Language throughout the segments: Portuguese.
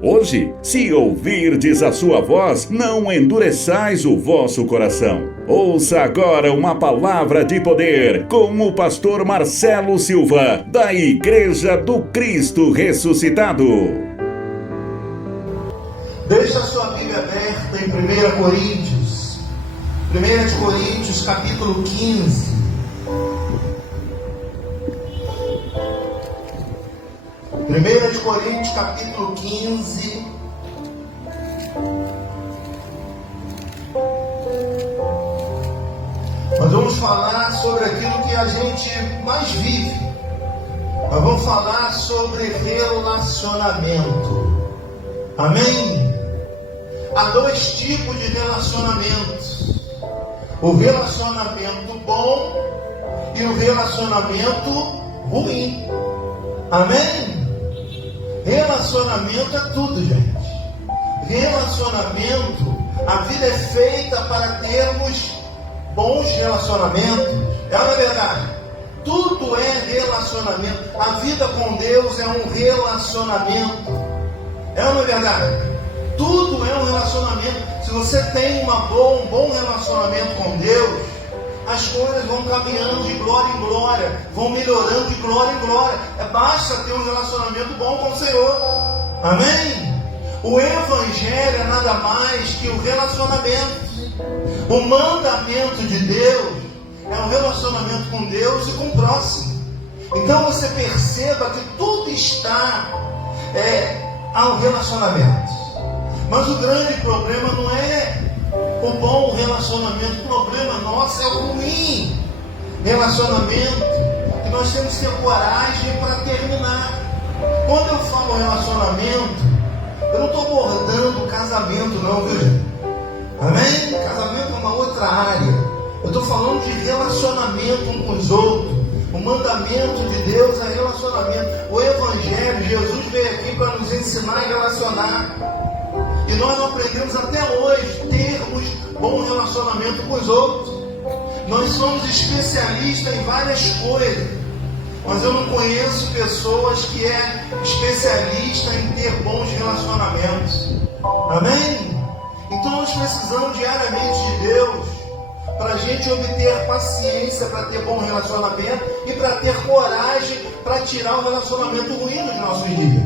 Hoje, se ouvirdes a sua voz, não endureçais o vosso coração. Ouça agora uma palavra de poder com o pastor Marcelo Silva, da Igreja do Cristo Ressuscitado. Deixa a sua Bíblia aberta em 1 Coríntios. 1 Coríntios, capítulo 15. 1 Coríntios, capítulo 15. Nós vamos falar sobre aquilo que a gente mais vive. Nós vamos falar sobre relacionamento. Amém? Há dois tipos de relacionamentos: o relacionamento bom e o relacionamento ruim. Amém? Relacionamento é tudo, gente. Relacionamento, a vida é feita para termos bons relacionamentos. É ou não é verdade? Tudo é relacionamento. A vida com Deus é um relacionamento. É ou não é verdade? Tudo é um relacionamento. Se você tem um bom relacionamento com Deus, as coisas vão caminhando de glória em glória, vão melhorando de glória em glória. Basta ter um relacionamento bom com o Senhor. Amém? O Evangelho é nada mais que o relacionamento. O mandamento de Deus é um relacionamento com Deus e com o próximo. Então você perceba que tudo está ao relacionamento. Mas o grande problema não é o bom relacionamento. O problema nosso é o ruim relacionamento, que nós temos que ter coragem para terminar. Quando eu falo relacionamento, eu não estou abordando casamento não, viu? Amém? Casamento é uma outra área. Eu estou falando de relacionamento um com os outros. O mandamento de Deus é relacionamento. O Evangelho, Jesus veio aqui para nos ensinar a relacionar. E nós não aprendemos até hoje termos bom relacionamento com os outros. Nós somos especialistas em várias coisas, mas eu não conheço pessoas que é especialista em ter bons relacionamentos. Amém? Então nós precisamos diariamente de Deus para a gente obter paciência para ter bom relacionamento e para ter coragem para tirar o relacionamento ruim dos nossos dias.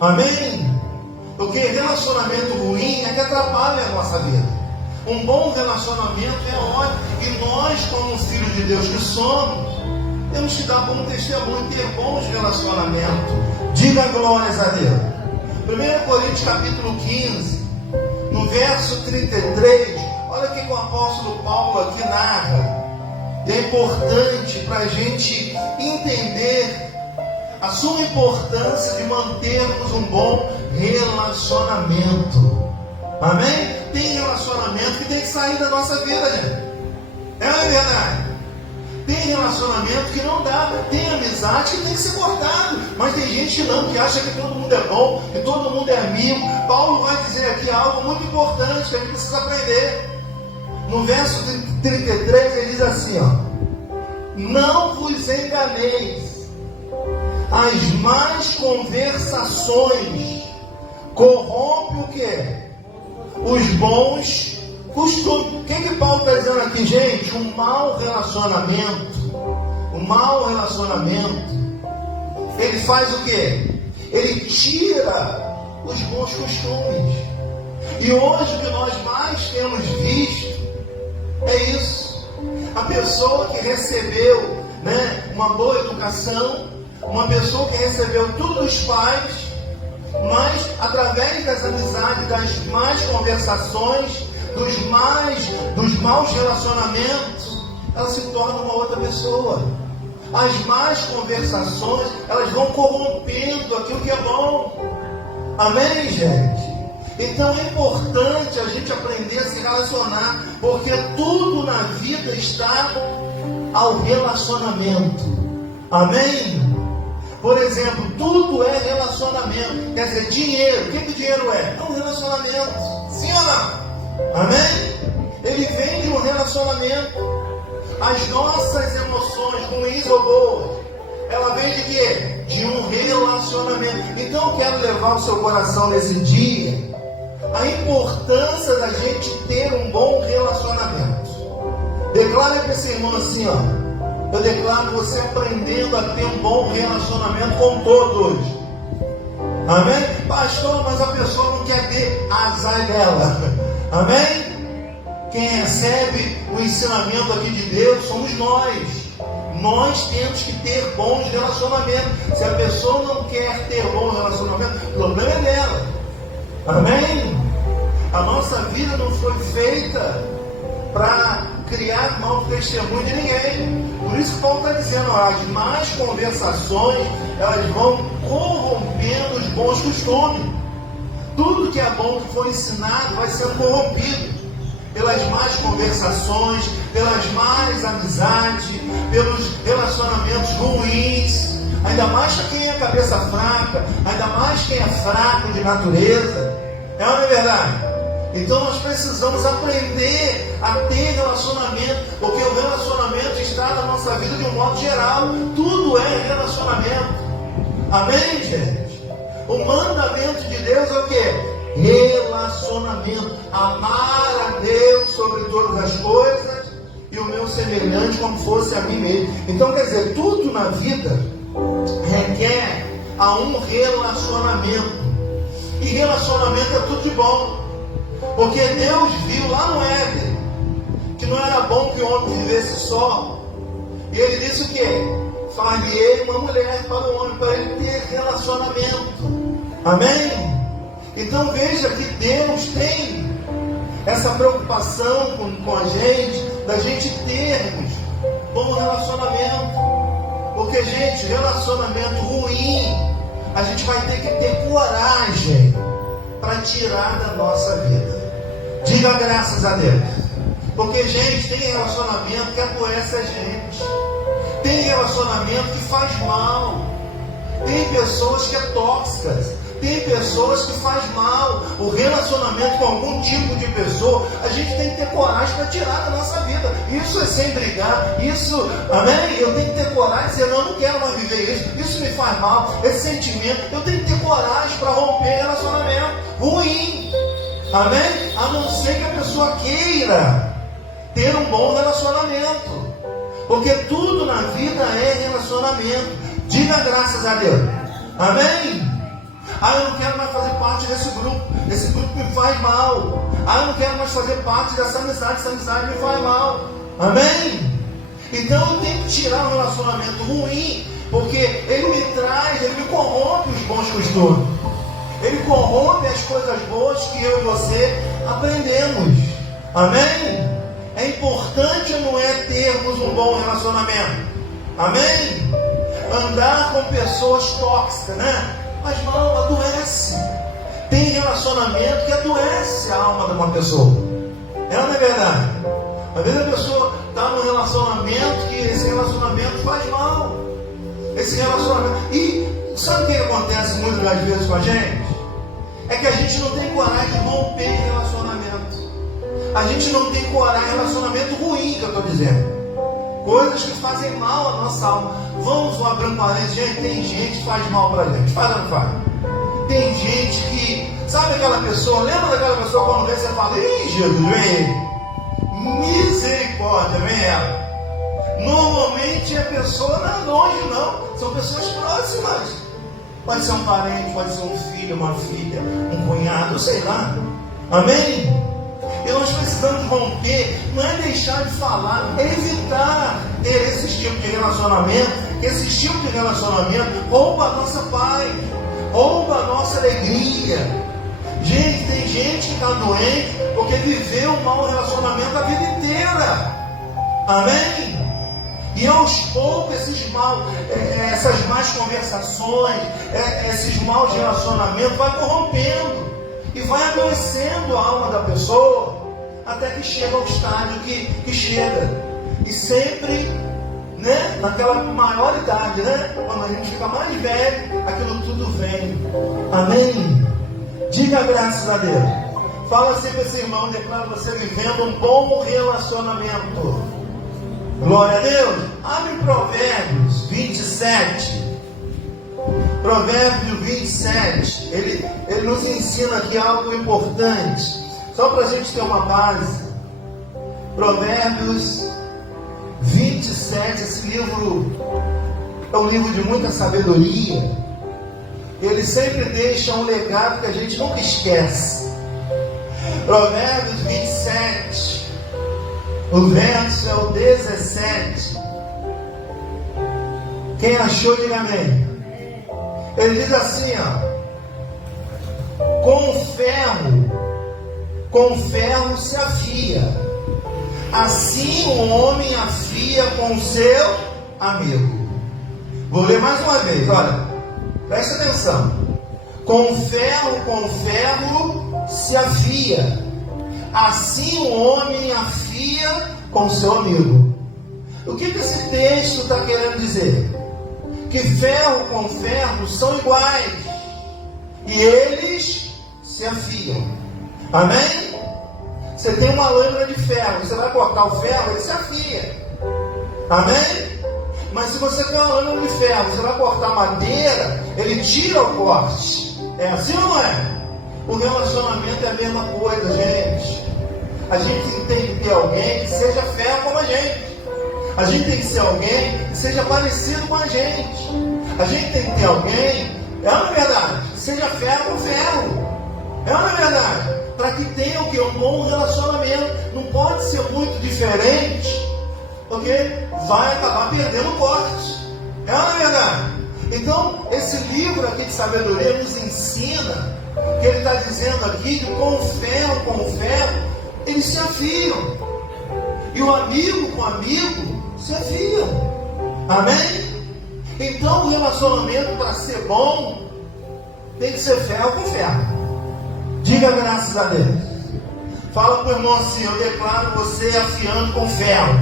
Amém? Porque relacionamento ruim é que atrapalha a nossa vida. Um bom relacionamento é ótimo. E nós, como filhos de Deus que somos, temos que dar bom testemunho e ter bons relacionamentos. Diga glórias a Deus. 1 Coríntios capítulo 15, no verso 33, olha o que o apóstolo Paulo aqui narra. E é importante para a gente entender a sua importância de mantermos um bom relacionamento. Amém? Tem relacionamento que tem que sair da nossa vida, gente. É verdade? Tem relacionamento que não dá. Tem amizade que tem que ser cortado. Mas tem gente que acha que todo mundo é bom, que todo mundo é amigo. Paulo vai dizer aqui algo muito importante que a gente precisa aprender. No verso 33 ele diz assim, ó: não vos enganeis, as más conversações corrompem o quê? Os bons costumes. O que Paulo está dizendo aqui, gente? Um mau relacionamento, ele faz o quê? Ele tira os bons costumes. E hoje o que nós mais temos visto é isso. A pessoa que recebeu, uma boa educação, uma pessoa que recebeu tudo dos pais, mas através das amizades, das más conversações, dos maus relacionamentos, ela se torna uma outra pessoa. As más conversações, elas vão corrompendo aquilo que é bom. Amém, gente? Então é importante a gente aprender a se relacionar, porque tudo na vida está ao relacionamento. Amém? Por exemplo, tudo é relacionamento. Quer dizer, dinheiro. O que dinheiro é? É um relacionamento. Sim ou não? Amém? Ele vem de um relacionamento. As nossas emoções, ruins ou boas, ela vem de quê? De um relacionamento. Então eu quero levar o seu coração nesse dia a importância da gente ter um bom relacionamento. Declara para esse irmão assim, ó. Eu declaro você aprendendo a ter um bom relacionamento com todos. Amém? Pastor, mas a pessoa não quer ter, azar dela. Amém? Quem recebe o ensinamento aqui de Deus somos nós. Nós temos que ter bons relacionamentos. Se a pessoa não quer ter bom relacionamento, o problema é dela. Amém? A nossa vida não foi feita para criar mau testemunho de ninguém. Por isso que Paulo está dizendo, as más conversações, elas vão corrompendo os bons costumes. Tudo que é bom que foi ensinado vai ser corrompido pelas más conversações, pelas más amizades, pelos relacionamentos ruins, ainda mais para quem é cabeça fraca, ainda mais quem é fraco de natureza. É ou não é verdade? Então nós precisamos aprender a ter relacionamento, porque o relacionamento está na nossa vida de um modo geral. Tudo é relacionamento. Amém, gente? O mandamento de Deus é o quê? Relacionamento. Amar a Deus sobre todas as coisas e o meu semelhante como fosse a mim mesmo. Então quer dizer, tudo na vida requer a um relacionamento. E relacionamento é tudo de bom. Porque Deus viu lá no Éden que não era bom que o homem vivesse só. E Ele disse o quê? Far-lhe uma mulher para o homem, para ele ter relacionamento. Amém? Então veja que Deus tem essa preocupação com a gente, da gente termos bom relacionamento. Porque, gente, relacionamento ruim, a gente vai ter que ter coragem para tirar da nossa vida. Diga graças a Deus. Porque, gente, tem relacionamento que adoece a gente. Tem relacionamento que faz mal. Tem pessoas que é tóxicas. Tem pessoas que faz mal. O relacionamento com algum tipo de pessoa, a gente tem que ter coragem para tirar da nossa vida. Isso é sem brigar. Isso, amém? Eu tenho que ter coragem de dizer, não, eu não quero mais viver isso. Isso me faz mal. Esse sentimento, eu tenho que ter coragem para romper relacionamento ruim. Amém? A não ser que a pessoa queira ter um bom relacionamento. Porque tudo na vida é relacionamento. Diga graças a Deus. Amém? Eu não quero mais fazer parte desse grupo. Esse grupo me faz mal. Eu não quero mais fazer parte dessa amizade. Essa amizade me faz mal. Amém? Então eu tenho que tirar um relacionamento ruim, porque ele me traz, ele me corrompe os bons costumes. Ele corrompe as coisas boas que eu e você aprendemos. Amém? É importante ou não é termos um bom relacionamento? Amém? Andar com pessoas tóxicas, né? Mas não, adoece. Tem relacionamento que adoece a alma de uma pessoa. É ou não é verdade? Às vezes a pessoa está num relacionamento que esse relacionamento faz mal. Esse relacionamento. E sabe o que acontece muitas das vezes com a gente? É que a gente não tem coragem de romper relacionamento. A gente não tem coragem, relacionamento ruim que eu estou dizendo. Coisas que fazem mal à nossa alma. Vamos abrir um parênteses, gente. Tem gente que faz mal pra gente. Faz ou não faz? Tem gente que, sabe aquela pessoa, lembra daquela pessoa quando vê você fala, ih, Jesus, vem. Misericórdia, vem ela. Normalmente a pessoa não é longe, não. São pessoas próximas. Pode ser um parente, pode ser um filho, uma filha, um cunhado, sei lá. Amém? E nós precisamos romper, não é deixar de falar, é evitar ter esse tipo de relacionamento. Esse tipo de relacionamento rouba a nossa paz, rouba a nossa alegria. Gente, tem gente que está doente porque viveu um mau relacionamento a vida inteira. Amém? E aos poucos essas más conversações, esses maus relacionamentos vai corrompendo e vai adoecendo a alma da pessoa até que chega ao estágio que chega. E sempre, né, naquela maior idade, né, quando a gente fica mais velho, aquilo tudo vem. Amém? Diga graças a Deus. Fala assim para esse irmão, declara você vivendo um bom relacionamento. Glória a Deus. Abre Provérbios 27. Provérbios 27, ele nos ensina aqui algo importante, só para a gente ter uma base. Provérbios 27, esse livro é um livro de muita sabedoria. Ele sempre deixa um legado que a gente nunca esquece. Provérbios 27, o verso é o 17. Quem achou, diga amém. Ele diz assim, ó: com ferro se afia, assim o homem afia com seu amigo. Vou ler mais uma vez, olha, presta atenção. Com ferro se afia, assim o homem afia com seu amigo. O que esse texto está querendo dizer? Que ferro com ferro são iguais e eles se afiam. Amém? Você tem uma lâmina de ferro, você vai cortar o ferro, ele se afia. Amém? Mas se você tem uma lâmina de ferro, você vai cortar madeira, ele tira o corte. É assim ou não é? O relacionamento é a mesma coisa, gente. A gente tem que ter alguém que seja ferro como a gente. A gente tem que ser alguém que seja parecido com a gente. A gente tem que ter alguém, é uma verdade, que seja ferro com ferro. É uma verdade. Para que tenha o quê? Um bom relacionamento. Não pode ser muito diferente, porque vai acabar perdendo o corte. É uma verdade. Então, esse livro aqui de sabedoria nos ensina que ele está dizendo aqui que com ferro, eles se afiam. E o amigo com amigo se afiam. Amém? Então o relacionamento, para ser bom, tem que ser ferro com ferro. Diga graças a Deus. Fala para o irmão assim: eu declaro você afiando com ferro.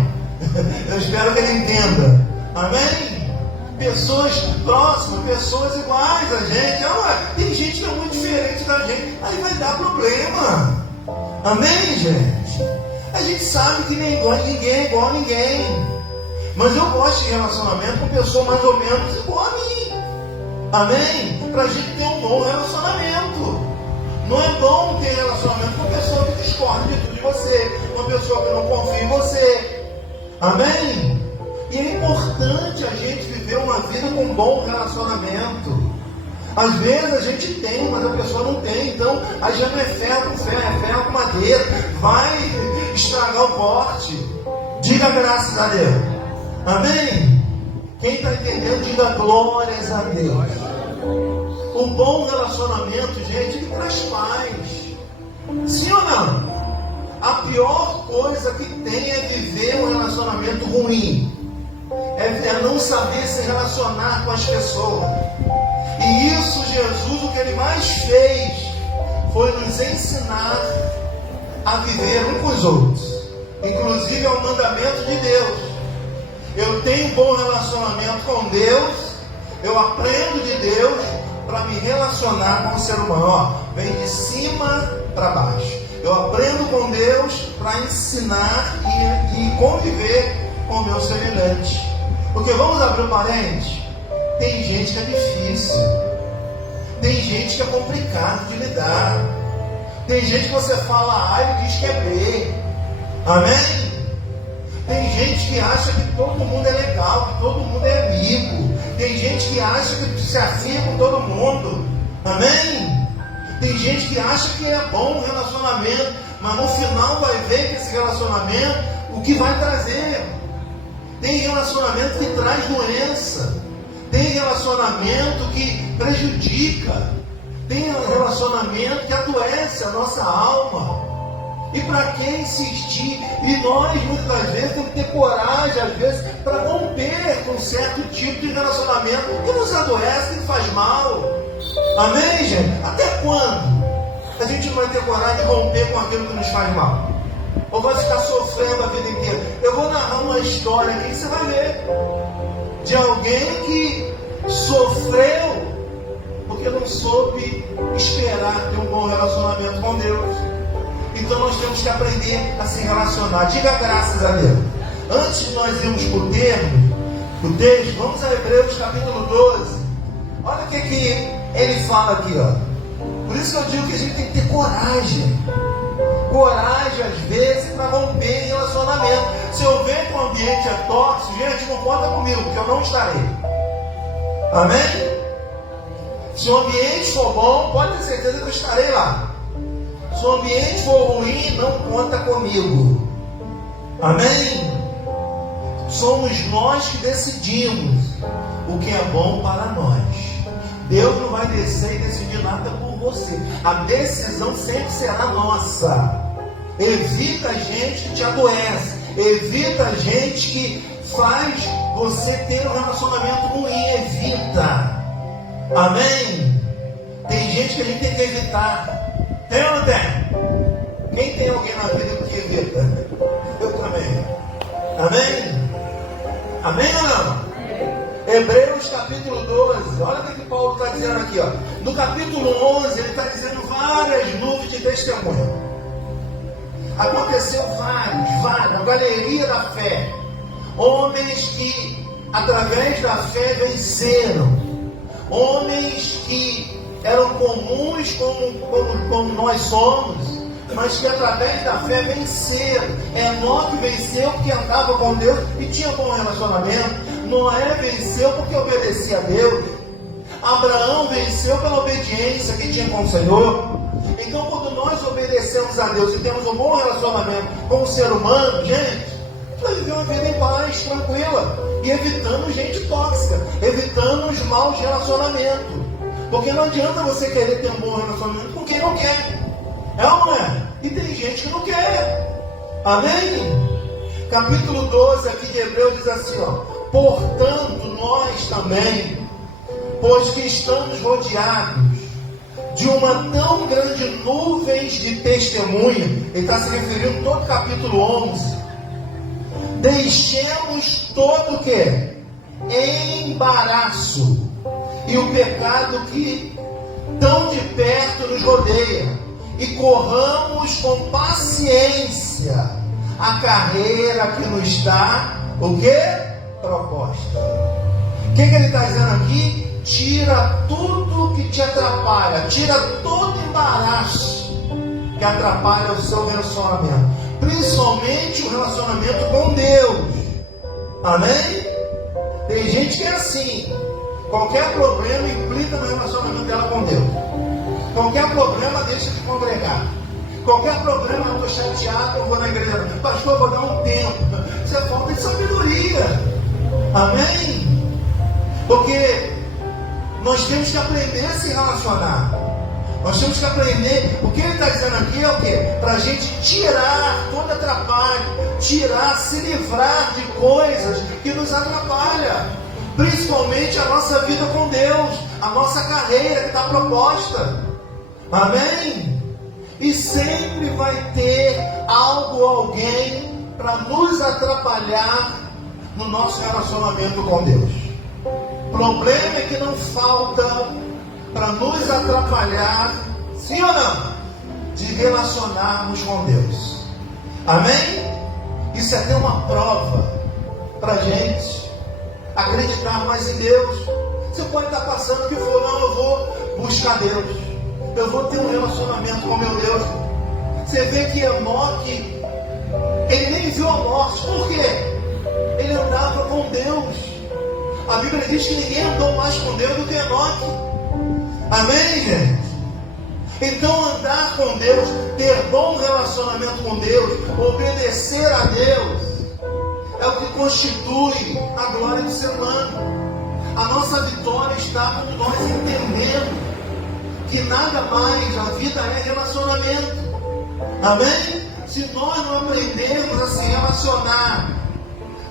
Eu espero que ele entenda. Amém? Pessoas próximas, pessoas iguais a gente. Tem gente que é muito diferente da gente, aí vai dar problema. Amém, gente? A gente sabe que ninguém é igual a ninguém. Mas eu gosto de relacionamento com pessoas mais ou menos igual a mim. Amém? Para a gente ter um bom relacionamento. Não é bom ter relacionamento com uma pessoa que discorda de tudo de você, uma pessoa que não confia em você. Amém? E é importante a gente viver uma vida com um bom relacionamento. Às vezes a gente tem, mas a pessoa não tem. Então, aí já não é ferro com ferro, é ferro com madeira. Vai estragar o corte. Diga graças a Deus. Amém? Quem está entendendo, diga glórias a Deus. Um bom relacionamento, gente, ele traz paz. Sim ou não? A pior coisa que tem é viver um relacionamento ruim. É não saber se relacionar com as pessoas. E isso, Jesus, o que ele mais fez foi nos ensinar a viver um com os outros. Inclusive é o mandamento de Deus. Eu tenho um bom relacionamento com Deus, eu aprendo de Deus para me relacionar com o ser humano. Vem de cima para baixo. Eu aprendo com Deus para ensinar e conviver com o meu semelhante. Porque vamos abrir um parênteses. Tem gente que é difícil. Tem gente que é complicado de lidar. Tem gente que você fala A e diz que é B. Amém? Tem gente que acha que todo mundo é legal, que todo mundo é amigo. Tem gente que acha que se afia com todo mundo. Amém? Tem gente que acha que é bom o relacionamento, mas no final vai ver que esse relacionamento, o que vai trazer. Tem relacionamento que traz doença. Tem relacionamento que prejudica. Tem relacionamento que adoece a nossa alma. E para que insistir? E nós, muitas das vezes, temos que ter coragem, às vezes, para romper com um certo tipo de relacionamento que nos adoece, que faz mal. Amém, gente? Até quando a gente não vai ter coragem de romper com aquilo que nos faz mal? Ou vai ficar sofrendo a vida inteira? Eu vou narrar uma história aqui que você vai ver. De alguém que sofreu porque não soube esperar ter um bom relacionamento com Deus. Então nós temos que aprender a se relacionar. Diga graças a Deus. Antes de nós irmos para o texto, vamos a Hebreus capítulo 12. Olha que ele fala aqui, ó. Por isso que eu digo que a gente tem que ter coragem. Coragem, às vezes, para romper relacionamento. Se eu ver que o ambiente é tóxico, gente, não conta comigo, porque eu não estarei. Amém? Se o ambiente for bom, pode ter certeza que eu estarei lá. Se o ambiente for ruim, não conta comigo. Amém? Somos nós que decidimos o que é bom para nós. Deus não vai descer e decidir nada por você. A decisão sempre será nossa. Evita gente que te adoece. Evita gente que faz você ter um relacionamento ruim. Evita. Amém? Tem gente que a gente tem que evitar. Tem ou não tem? Quem tem alguém na vida que evita? Eu também. Amém? Amém ou não? Hebreus capítulo 12, olha o que Paulo está dizendo aqui, ó. No capítulo 11, ele está dizendo várias nuvens de testemunha. Aconteceu vários, a galeria da fé. Homens que, através da fé, venceram. Homens que eram comuns como nós somos, mas que através da fé venceram. Enoque venceu porque andava com Deus e tinha um bom relacionamento. Noé venceu porque obedecia a Deus. Abraão venceu pela obediência que tinha com o Senhor. Então, quando nós obedecemos a Deus e temos um bom relacionamento com o ser humano, gente, vai viver uma vida em paz, tranquila, e evitando gente tóxica, evitando os maus relacionamentos. Porque não adianta você querer ter um bom relacionamento com quem não quer. É ou não é? E tem gente que não quer. Amém? Capítulo 12 aqui de Hebreus diz assim, ó. Portanto, nós também, pois que estamos rodeados de uma tão grande nuvem de testemunha, ele está se referindo todo o capítulo 11, deixemos todo o que? Embaraço e o pecado que tão de perto nos rodeia, e corramos com paciência a carreira que nos está, o que? Proposta. O que ele está dizendo aqui? Tira tudo que te atrapalha, tira todo embaraço que atrapalha o seu relacionamento, principalmente o relacionamento com Deus. Amém? Tem gente que é assim, qualquer problema implica no relacionamento dela com Deus. Qualquer problema deixa de congregar. Qualquer problema, eu estou chateado, eu vou na igreja. Pastor, vou dar um tempo. Isso é falta de sabedoria. Amém? Porque nós temos que aprender a se relacionar. Nós temos que aprender. O que ele está dizendo aqui é o quê? Para a gente tirar todo atrapalho, se livrar de coisas que nos atrapalham. Principalmente a nossa vida com Deus, a nossa carreira que está proposta. Amém? E sempre vai ter algo ou alguém para nos atrapalhar no nosso relacionamento com Deus. O problema é que não falta para nos atrapalhar, sim ou não, de relacionarmos com Deus. Amém? Isso é até uma prova para a gente acreditar mais em Deus. Você pode estar passando o que for, não, eu vou buscar Deus, eu vou ter um relacionamento com meu Deus. Você vê que Enoque, ele nem viu a morte. Por quê? Ele andava com Deus. A Bíblia diz que ninguém andou mais com Deus do que Enoque. Amém, gente? Então andar com Deus, ter bom relacionamento com Deus, obedecer a Deus, é o que constitui a glória do ser humano. A nossa vitória está quando nós entendemos que nada mais, a vida é relacionamento. Amém? Se nós não aprendermos a se relacionar,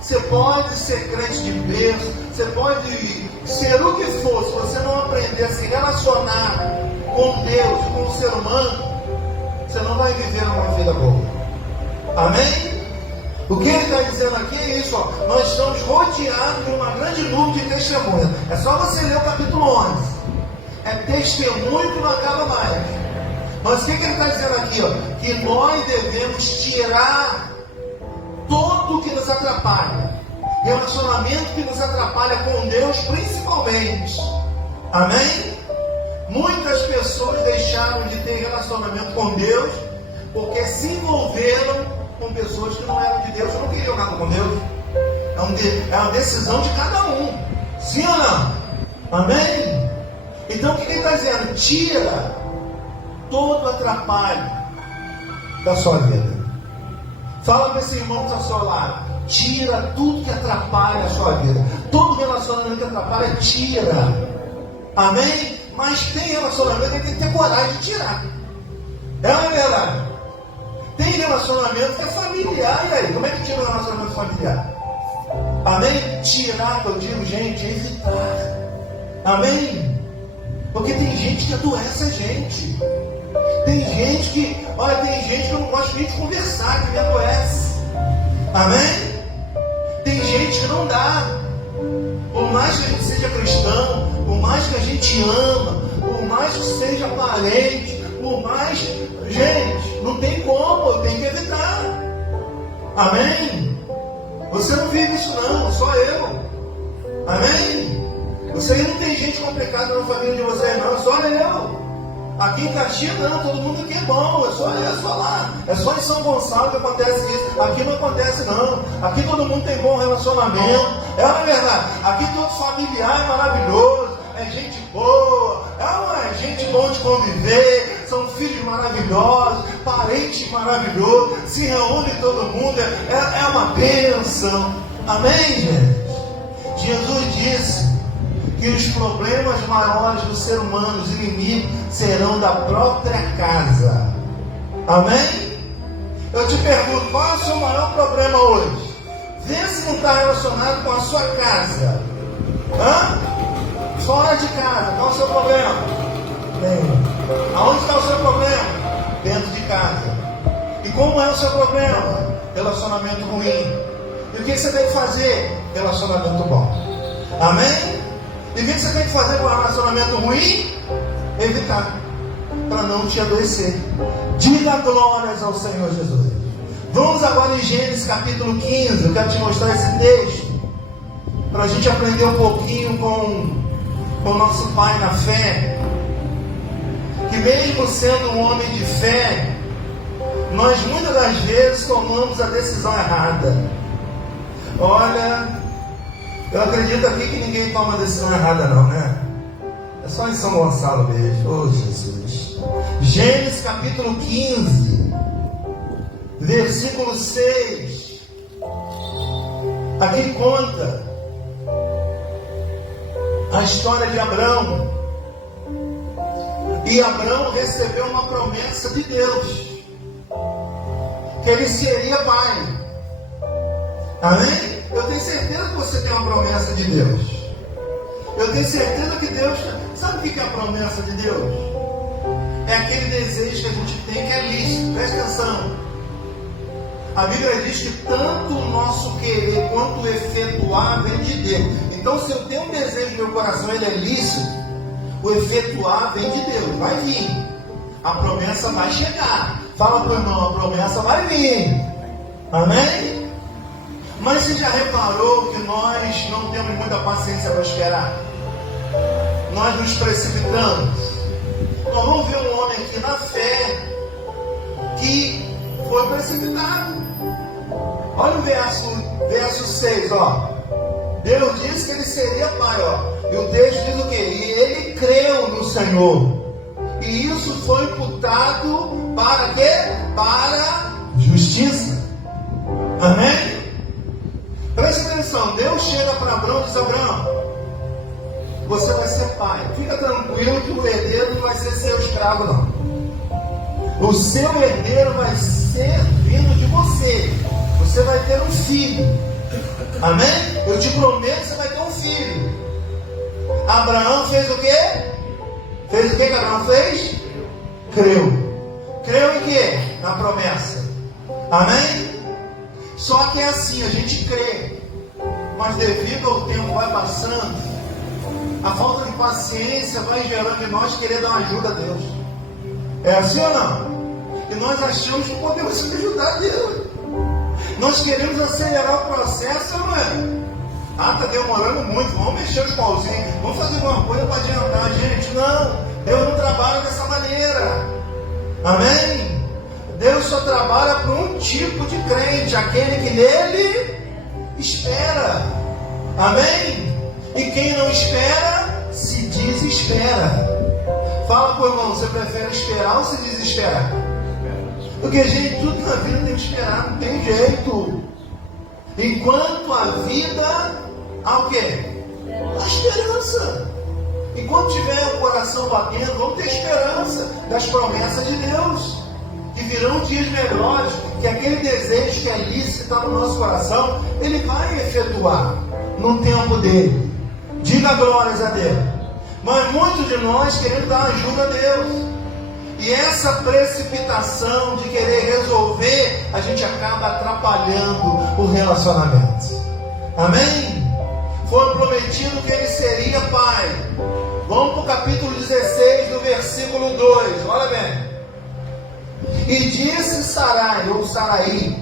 você pode ser crente de berço, você pode ser o que for, se você não aprender a se relacionar com Deus, com o ser humano, você não vai viver uma vida boa. Amém? O que ele está dizendo aqui é isso, ó. Nós estamos rodeados de uma grande nuvem de testemunha. É só você ler o capítulo 11. É testemunho que não acaba mais. Mas o que ele está dizendo aqui, ó? Que nós devemos tirar tudo que nos atrapalha. Relacionamento que nos atrapalha com Deus, principalmente. Amém? Muitas pessoas deixaram de ter relacionamento com Deus porque se envolveram com pessoas que não eram de Deus, não queriam nada com Deus. É uma decisão de cada um. Sim ou não? Amém? Então o que ele está dizendo? Tira todo atrapalho da sua vida. Fala para esse irmão que está ao seu lado. Tira tudo que atrapalha a sua vida. Todo relacionamento que atrapalha, tira. Amém? Mas tem relacionamento que tem que ter coragem de tirar. É uma verdade. Tem relacionamento que é familiar. E aí? Como é que tira o relacionamento familiar? Amém? Tirar, eu digo, gente, evitar. Amém? Porque tem gente que adoece a gente. Tem gente que, olha, tem gente que eu não gosto nem de conversar, que me adoece. Amém? Tem gente que não dá. Por mais que a gente seja cristão, por mais que a gente ama, por mais que seja parente, por mais... Gente, não tem como, eu tenho que evitar. Amém? Você não vive isso não, só eu. Amém? Você não tem gente complicada na família de vocês não, só eu. Aqui em Caxias não, todo mundo aqui é bom, é só lá. É só em São Gonçalo que acontece isso. Aqui não acontece não. Aqui todo mundo tem bom relacionamento. É uma verdade. Aqui todo familiar é maravilhoso. É gente boa. É gente boa de conviver. São filhos maravilhosos. Parentes maravilhosos. Se reúne todo mundo. É uma bênção. Amém, gente? Jesus disse que os problemas maiores do ser humano, os inimigos, serão da própria casa. Amém? Eu te pergunto, qual é o seu maior problema hoje? Vê se não está relacionado com a sua casa. Fora de casa, qual é o seu problema? Aonde está o seu problema? Dentro de casa. E como é o seu problema? Relacionamento ruim. E o que você tem que fazer? Relacionamento bom. Amém? E o que você tem que fazer com o relacionamento ruim? Evitar, para não te adoecer. Diga glórias ao Senhor Jesus. Vamos agora em Gênesis capítulo 15. Eu quero te mostrar esse texto, para a gente aprender um pouquinho com o nosso pai na fé. Que mesmo sendo um homem de fé, nós muitas das vezes tomamos a decisão errada. Olha... Eu acredito aqui que ninguém toma decisão errada não, né? É só em São Gonçalo mesmo. Oh, Jesus. Gênesis capítulo 15, versículo 6. Aqui conta a história de Abraão. E Abraão recebeu uma promessa de Deus, que ele seria pai. Amém? Eu tenho certeza que você tem uma promessa de Deus. Eu tenho certeza que Deus... Sabe o que é a promessa de Deus? É aquele desejo que a gente tem que é lícito. Presta atenção. A Bíblia diz que tanto o nosso querer quanto o efetuar vem de Deus. Então, se eu tenho um desejo no meu coração, ele é lícito, o efetuar vem de Deus. Vai vir. A promessa vai chegar. Fala para o irmão, a promessa vai vir. Amém? Mas você já reparou que nós não temos muita paciência para esperar? Nós nos precipitamos. Nós vamos ver um homem aqui na fé que foi precipitado. Olha o verso 6, ó. Deus disse que ele seria pai, ó. E o texto diz o quê? E ele creu no Senhor. E isso foi imputado para quê? Para justiça. Amém? Preste atenção, Deus chega para Abraão e diz: Abraão, você vai ser pai. Fica tranquilo que o herdeiro não vai ser seu escravo, não. O seu herdeiro vai ser vindo de você. Você vai ter um filho. Amém? Eu te prometo que você vai ter um filho. Abraão fez o quê? Fez o que Abraão fez? Creu. Creu em quê? Na promessa. Amém? Só que é assim, a gente crê, mas devido ao tempo vai passando, a falta de paciência vai gerando em nós querer dar uma ajuda a Deus. É assim ou não? E nós achamos que podemos ajudar Deus. Nós queremos acelerar o processo, não é? Ah, está demorando muito, vamos mexer os pauzinhos, vamos fazer alguma coisa para adiantar. Gente, não, Deus não trabalha dessa maneira. Amém? Deus só trabalha para um tipo de crente, aquele que nele espera. Amém? E quem não espera, se desespera. Fala para o irmão, você prefere esperar ou se desesperar? Porque, gente, tudo na vida tem que esperar, não tem jeito. Enquanto a vida, há o quê? A esperança. Enquanto tiver o coração batendo, vamos ter esperança das promessas de Deus. Que virão dias melhores, que aquele desejo que é lícito, que está no nosso coração, Ele vai efetuar no tempo dele. Diga glórias a Deus. Mas muitos de nós queremos dar ajuda a Deus. E essa precipitação de querer resolver, a gente acaba atrapalhando o relacionamento. Amém? Foi prometido que Ele seria Pai. Vamos para o capítulo 16, do versículo 2. Olha bem. E disse Sarai, ou Saraí,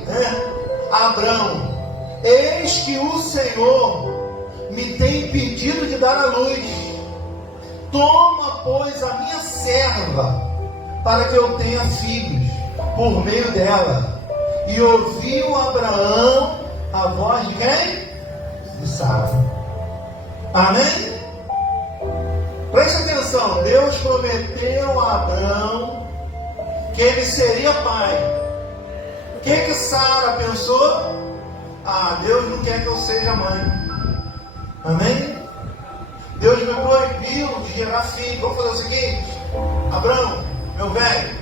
a Abrão: eis que o Senhor me tem impedido de dar a luz. Toma, pois, a minha serva, para que eu tenha filhos por meio dela. E ouviu Abraão a voz de quem? De Sara. Amém? Preste atenção, Deus prometeu a Abraão que ele seria pai. O que Sara pensou? Ah, Deus não quer que eu seja mãe. Amém? Deus me proibiu de gerar filho. Vamos fazer o seguinte: Abraão, meu velho,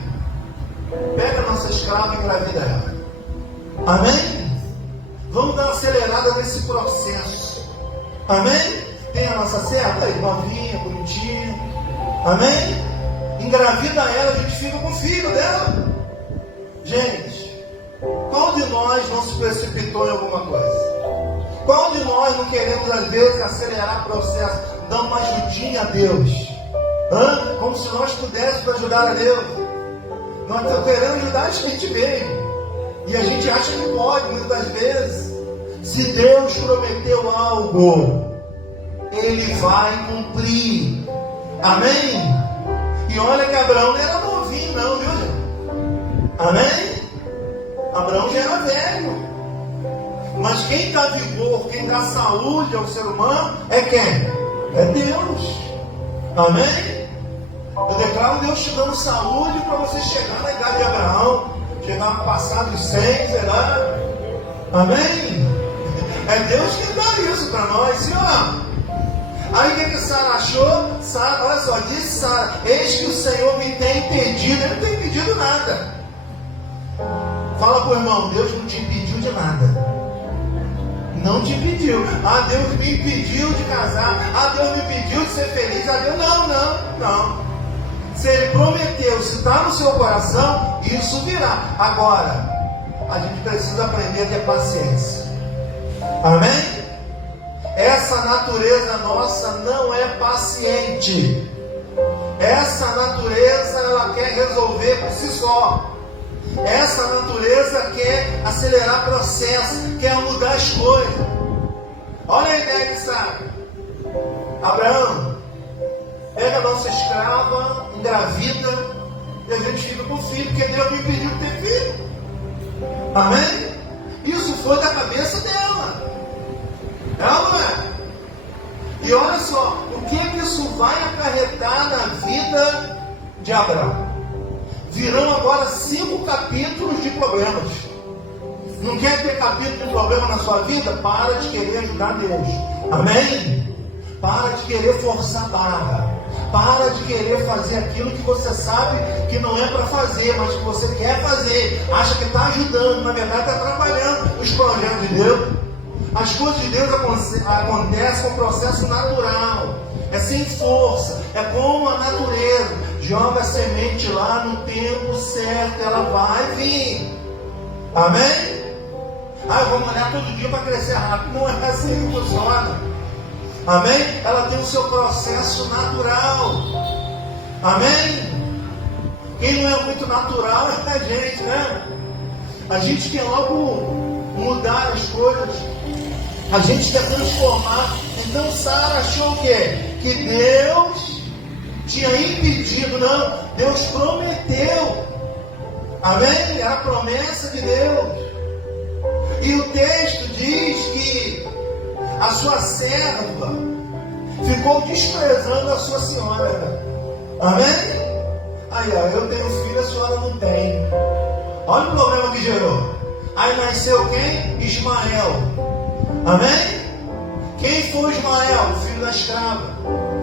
pega a nossa escrava e engravida ela. Amém? Vamos dar uma acelerada nesse processo. Amém? Tem a nossa serva aí, novinha, bonitinha. Amém? Engravida ela, a gente fica com o filho dela. Gente, qual de nós não se precipitou em alguma coisa? Qual de nós não queremos às vezes acelerar o processo, dar uma ajudinha a Deus? Como se nós pudéssemos ajudar a Deus. Nós estamos querendo ajudar a gente mesmo. E a gente acha que pode, muitas das vezes. Se Deus prometeu algo, Ele vai cumprir. Amém? E olha que Abraão não era novinho não, viu, gente? Amém? Abraão já era velho. Mas quem dá vigor, quem dá saúde ao ser humano é quem? É Deus. Amém? Eu declaro Deus te dando saúde para você chegar na idade de Abraão, chegar no passado de 100, será? Amém? É Deus que dá isso para nós, sim ou não? Aí o que Sara achou? Sara, olha só, disse Sara: eis que o Senhor me tem impedido. Ele não tem impedido nada. Fala para o irmão: Deus não te impediu de nada. Não te impediu. Ah, Deus me impediu de casar. Ah, Deus me impediu de ser feliz. Ah, Deus, não. Se Ele prometeu, se está no seu coração, isso virá. Agora, a gente precisa aprender a ter paciência. Amém? Essa natureza nossa não é paciente. Essa natureza, ela quer resolver por si só. Essa natureza quer acelerar processo, quer mudar as coisas. Olha a ideia de Sara. Abraão, pega a nossa escrava, engravida, e a gente fica com o filho, porque Deus me impediu de ter filho. Amém? Isso foi da cabeça dela. Ela não é? E olha só, o que isso vai acarretar na vida de Abraão? Virão agora 5 capítulos de problemas. Não quer ter capítulo de problema na sua vida? Para de querer ajudar Deus. Amém? Para de querer forçar a barra. Para de querer fazer aquilo que você sabe que não é para fazer, mas que você quer fazer. Acha que está ajudando, na verdade está atrapalhando os projetos de Deus. As coisas de Deus acontecem com um processo natural. É sem força. É como a natureza. Joga a semente lá no tempo certo, ela vai vir. Amém? Ah, eu vou molhar todo dia para crescer rápido. Não é assim que funciona. Amém? Ela tem o seu processo natural. Amém? Quem não é muito natural é a gente, né? A gente quer logo mudar as coisas. A gente quer transformar. Então Sara achou o quê? Que Deus tinha impedido. Não, Deus prometeu. Amém? Era a promessa de Deus. E o texto diz que a sua serva ficou desprezando a sua senhora. Amém? Aí, ó, eu tenho filho, a senhora não tem. Olha o problema que gerou. Aí nasceu quem? Ismael. Amém? Quem foi Ismael? O filho da escrava.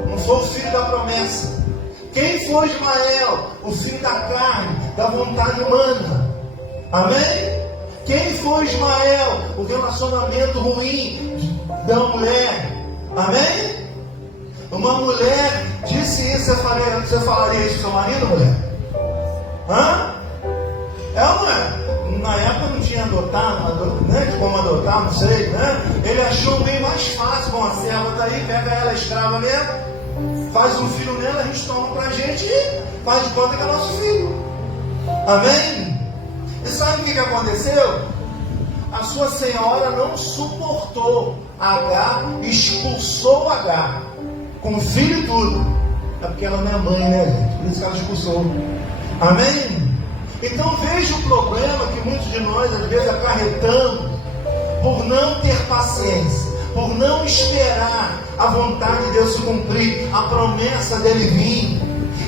Não foi o filho da promessa. Quem foi Ismael? O filho da carne, da vontade humana. Amém? Quem foi Ismael? O relacionamento ruim da mulher. Amém? Uma mulher disse isso, você falaria isso pro seu marido, mulher? Hã? É ou não é? Na época não tinha adotado, né? Como adotar, não sei, né? Ele achou o meio mais fácil. Bom, a serva está aí, pega ela, escrava mesmo, faz um filho nela, a gente toma pra gente e faz de conta que é nosso filho. Amém? E sabe o que aconteceu? A sua senhora não suportou Agar, expulsou Agar, com o filho e tudo. É porque ela não é mãe, né, gente? Por isso que ela expulsou. Amém? Então veja o problema que muitos de nós às vezes acarretamos por não ter paciência, por não esperar a vontade de Deus se cumprir, a promessa dele vir.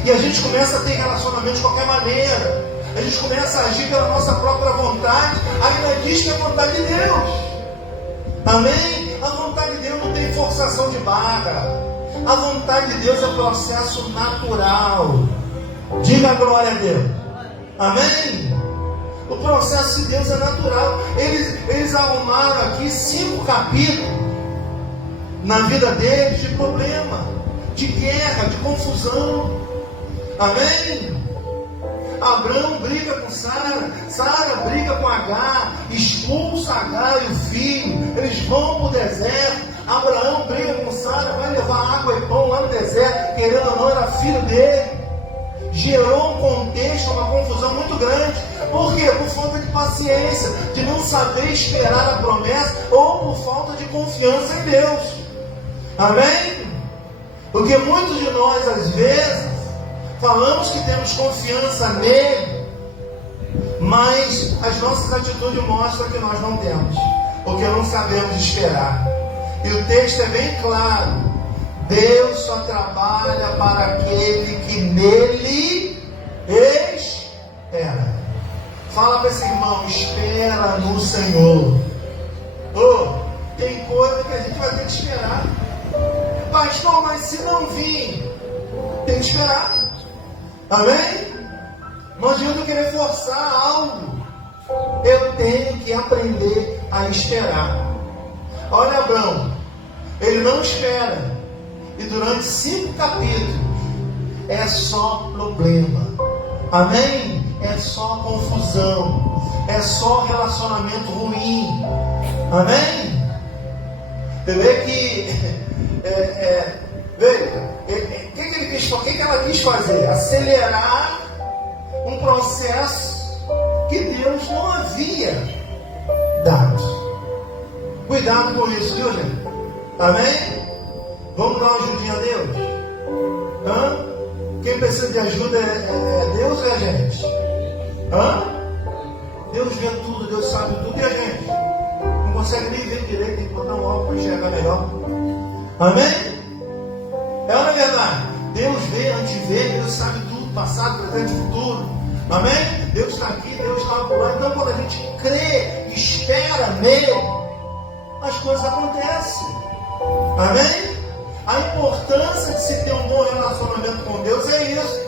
E a gente começa a ter relacionamento de qualquer maneira. A gente começa a agir pela nossa própria vontade, ainda diz que é a vontade de Deus. Amém? A vontade de Deus não tem forçação de barra. A vontade de Deus é processo natural. Diga a glória a Deus. Amém? O processo de Deus é natural. Eles arrumaram aqui 5 capítulos na vida deles de problema, de guerra, de confusão. Amém? Abraão briga com Sara, Sara briga com Agar, expulsa Agar e o filho, eles vão para o deserto. Abraão briga com Sara, vai levar água e pão lá no deserto, querendo ou não, era filho dele. Gerou um contexto, uma confusão muito grande. Por quê? Por falta de paciência, de não saber esperar a promessa, ou por falta de confiança em Deus. Amém? Porque muitos de nós, às vezes, falamos que temos confiança nele, mas as nossas atitudes mostram que nós não temos, porque não sabemos esperar. E o texto é bem claro: Deus só trabalha para aquele que nele espera. Fala para esse irmão: espera no Senhor. Tem coisa que a gente vai ter que esperar. Pastor, mas se não vir, tem que esperar. Amém? Não adianta eu querer forçar algo. Eu tenho que aprender a esperar. Olha Abraão, ele não espera. E durante 5 capítulos é só problema. Amém? É só confusão. É só relacionamento ruim. Amém? Você vê que o que ela quis fazer? Acelerar um processo que Deus não havia dado. Cuidado com isso, viu, gente? Amém? Vamos dar uma ajudinha a Deus? Quem precisa de ajuda é Deus ou é a gente? Deus vê tudo, Deus sabe tudo, e a gente? Não consegue nem ver direito, tem que botar um óculos para enxergar melhor. Amém? É ou não é verdade? Deus vê, antevê, Deus sabe tudo, passado, presente e futuro. Amém? Deus está aqui, Deus está lá. Então quando a gente crê, espera nele, as coisas acontecem. Amém? A importância de se ter um bom relacionamento com Deus é isso.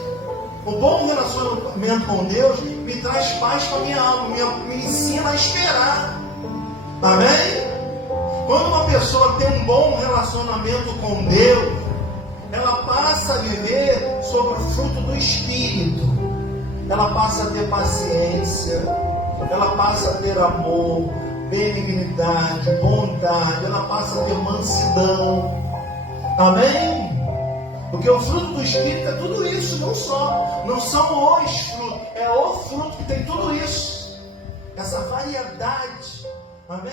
O bom relacionamento com Deus me traz paz para a minha alma, me ensina a esperar. Amém? Quando uma pessoa tem um bom relacionamento com Deus, ela passa a viver sobre o fruto do Espírito. Ela passa a ter paciência, ela passa a ter amor, benignidade, bondade, ela passa a ter mansidão. Amém? Porque o fruto do Espírito é tudo isso, não são os frutos, é o fruto que tem tudo isso, essa variedade. Amém?